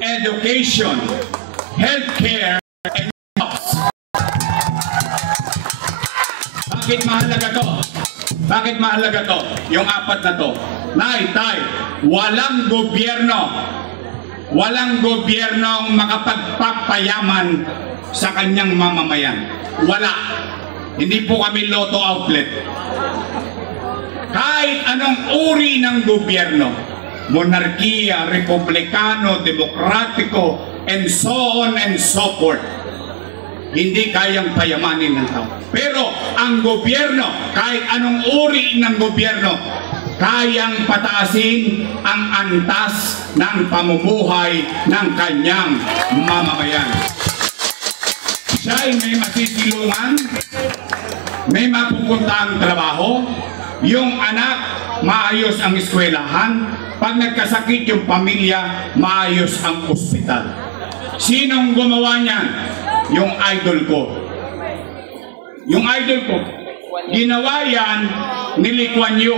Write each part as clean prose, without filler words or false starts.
education, healthcare, and jobs. Bakit mahalaga to? Bakit mahalaga to? Yung apat na to. Tay, walang gobyernong makapagpapayaman sa kanyang mamamayan. Wala. Hindi po kami lotto outlet. Kahit anong uri ng gobyerno, monarkiya, republikano, demokratiko, and so on and so forth, hindi kayang payamanin ng tao. Pero ang gobyerno, kahit anong uri ng gobyerno, kayang pataasin ang antas ng pamumuhay ng kanyang mamamayan. Siya ay may masisilungan, may mapupuntang trabaho, yung anak, maayos ang eskwelahan, pag nagkasakit yung pamilya, maayos ang ospital. Sinong gumawa niyan? Yung idol ko. Yung idol ko, ginawa yan ni Lee Kuan Yew.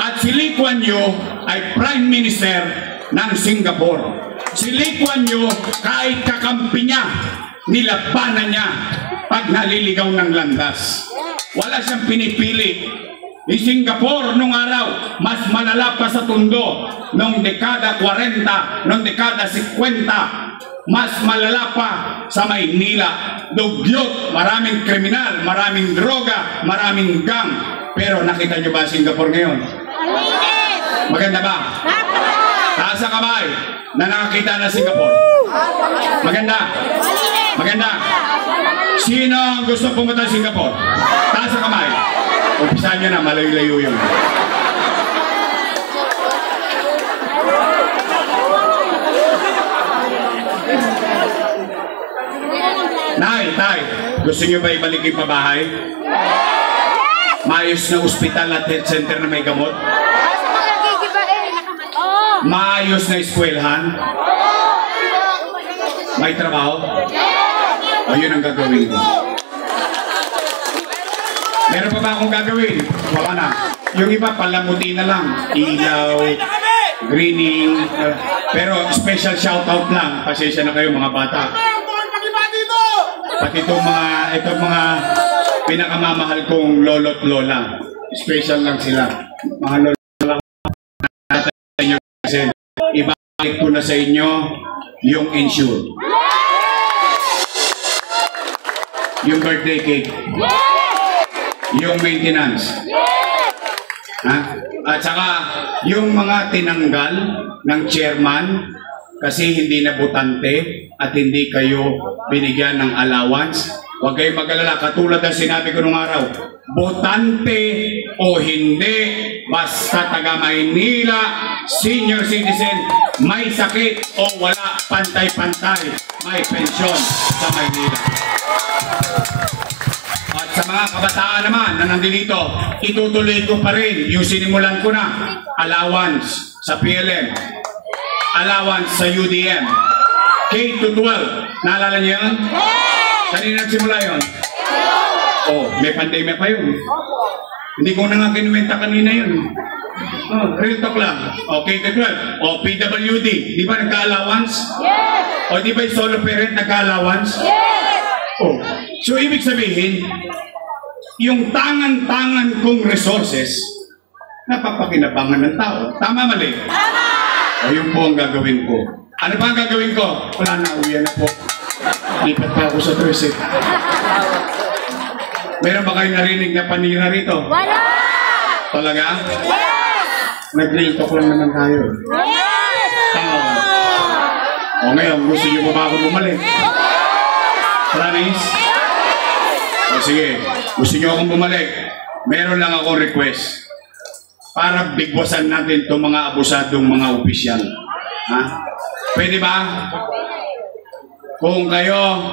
At si Lee Kuan Yew ay Prime Minister ng Singapore. Si Lee Kuan Yew, kahit kakampi niya, nilabanan niya pag naliligaw ng landas. Wala siyang pinipili. Yung Singapore nung araw, mas malala pa sa Tondo. Nung dekada 40, nung dekada 50, mas malala pa sa Maynila. Dugyot, maraming kriminal, maraming droga, maraming gang. Pero nakita niyo ba Singapore ngayon? Maganda ba? Taas ang kamay na nakakita na Singapore. Maganda? Maganda? Sino ang gusto pumunta sa Singapore? Taas ang kamay. Umpisahan nyo na, malayo-layo yun. Tay, gusto nyo ba ibalik yung pabahay? Maayos na ospital at health center na may gamot? Maayos na eskwelahan? May trabaho? O yun ang gagawin ko. Meron pa ba akong gagawin? Wala na. Yung iba, palamuti na lang. Ilaw, greening. Pero special shoutout lang. Pasensya na kayo mga bata. Pati itong mga pinakamamahal kong lolo't lola. Special lang sila. Mga lola lang. Kasi ibalik ko na sa inyo yung insure. Yung birthday cake. Yung maintenance. Ha? At saka, yung mga tinanggal ng chairman kasi hindi na botante at hindi kayo binigyan ng allowance, huwag kayong mag-alala. Katulad ng sinabi ko nung araw, botante o hindi, basta taga Maynila, senior citizen, may sakit o wala, pantay-pantay, may pensyon sa Maynila. At sa mga kabataan naman na nandito, itutuloy ko pa rin yung sinimulan ko na allowance sa PLM, allowance sa UDM, K-12. Naalala niyo yun? Kanina nagsimula yun? Oh, may pandemya pa yun. Hindi ko na nga kinuwenta kanina yun. Oh, real talk lang. O, K-12. O, PWD. Di ba nagka-allowance? O, di ba yung solo parent nagka-allowance? Oh, so ibig sabihin, yung tangan-tangan kong resources, napapakinabangan ng tao. Tama, mali? Tama! O yun po ang gagawin ko. Ano pa ang gagawin ko? Wala na, uwian na po. Lipat pa ako sa Thursday. Meron ba kayong narinig na panira rito? Wala! Talaga? Yes! Nag-real talk lang naman tayo. Yes! O ngayon, gusto niyo pa ba ako bumalik? Promise? O sige, gusto niyo akong bumalik. Meron lang akong request para bigwasan natin itong mga abusadong mga opisyal. Ha? Pwede ba? Kung kayo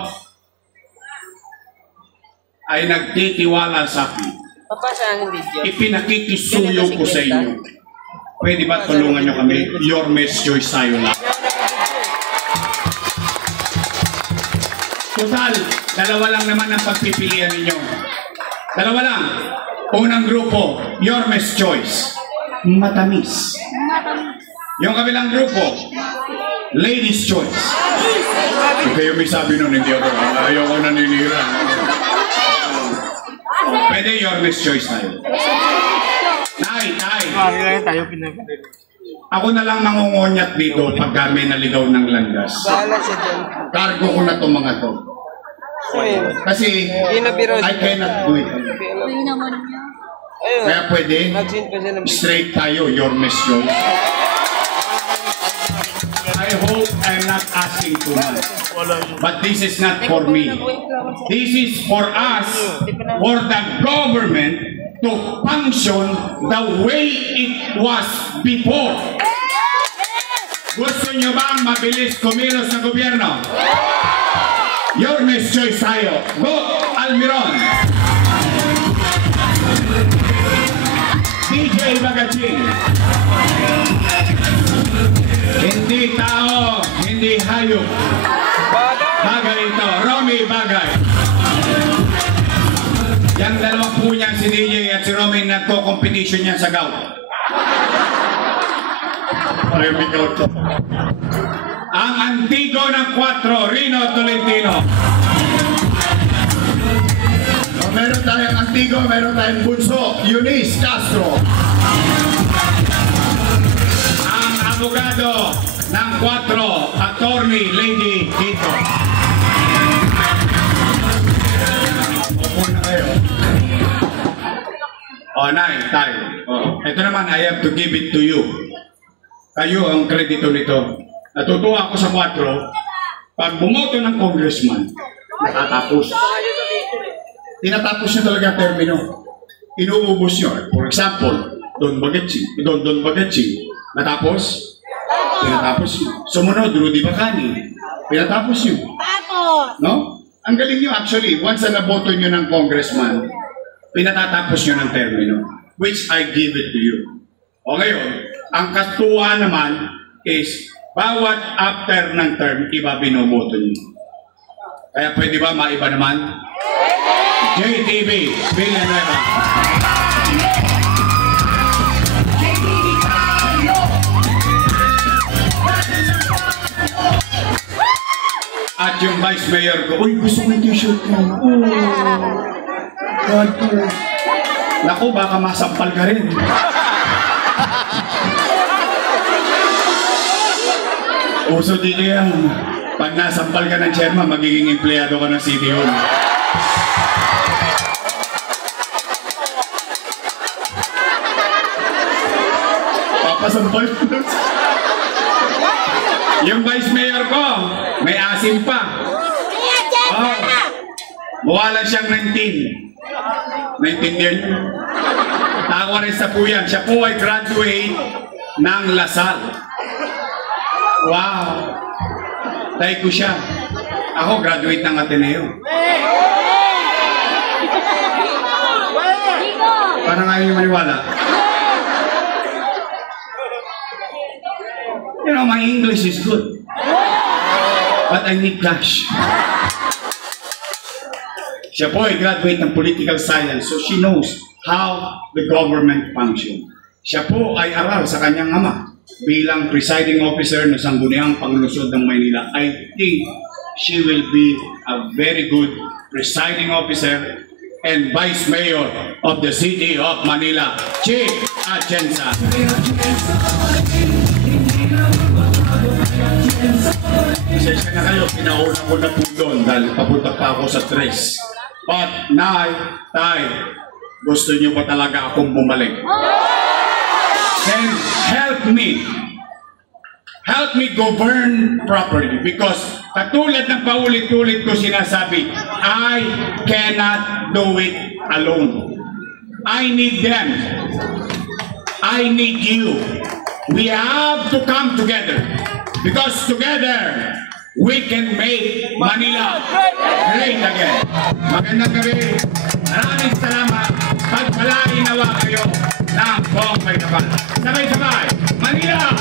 ay nagtitiwala sa akin, ipinakikisuyo ko sa inyo. Pwede ba tulungan nyo kami? Your Miss Choice tayo lang. Total, dalawa lang naman ang pagpipilian ninyo. Dalawa lang. Unang grupo, Your Miss Choice. Matamis. Yung kabilang grupo, Ladies' choice. Kayo may sabi nun, hindi ako. Ayaw ko naninira. Pwede your best choice tayo. Nay. Ako na lang nangungonyat dito pag may naligaw ng landas. Cargo ko na itong mga to. Kasi I cannot do it. Kaya pwede, straight tayo, your best choice. I hope I'm not asking too much. But this is not for me. This is for us, for the government to function the way it was before. Gusto nyo bang mabilis kumilos ng gobyerno? Your next choice tayo. Go, Almiron. DJ Bagaching. Hindi tao, hindi hayop. Bagay ito. Romy Bagay. Yang dalawang po niyan, si DJ at si Romy, nagko-competition niya sa gout. May gout. Ang antigo ng 4, Rino Tolentino. Meron tayong antigo, meron tayong bunso, Eunice Castro. Ang abogado ng 4, Attorney Lady Quito. Opo na kayo. Nay, tayo. Ito naman, I have to give it to you. Kayo ang kredito nito. Natutuwa ako sa 4, pag bumoto ng congressman, natatapos. Tinatapos niya talaga ang termino. Inuubos niyo. For example, Don Bagaching. Natapos? Tinatapos niyo. Sumunod, Rudy Bacani. Pinatapos niyo. No? Ang galing niyo actually. Once na naboto niyo ng congressman, pinatatapos niyo ng termino. Which I give it to you. O ngayon, ang katuwa naman is bawat after ng term, iba binoboto niyo. Kaya pwede ba maiba naman? JTV, Villanueva. At yung Vice Mayor ko, uy, gusto ko yung t-shirt mo. God bless. Naku, baka masampal ka rin. Uso dito yan. Pag nasampal ka ng chairman, magiging empleyado ka ng City Hall. Papasampal ko. Yung Vice Mayor ko, may asim pa. Mukha lang siyang 19. Naintindihan niyo? Nakakaresta po yan. Siya po ay graduate ng Lasal. Wow! Dahil ko siya. Ako, graduate ng Ateneo. Parang ayaw niyo maniwala. You know, my English is good. But I need cash. Siya po ay graduate ng political science, so she knows how the government functions. Siya po ay aral sa kanyang ama bilang presiding officer ng Sangguniang Panglungsod ng Maynila. I think she will be a very good presiding officer and vice mayor of the city of Manila, Chief Atienza. Pasensya na kayo, pinauna ko na po doon dahil papunta pa ako sa 3. But, Nay, Tay, gusto niyo ba talaga akong bumalik? Then, help me. Help me govern properly because katulad ng paulit-ulit ko sinasabi, I cannot do it alone. I need them. I need you. We have to come together because together we can make Manila great again. Magandang gabi. Maraming salamat. Pagpalain nawa kayo ng buong Paytapan. Sabay-sabay. Manila!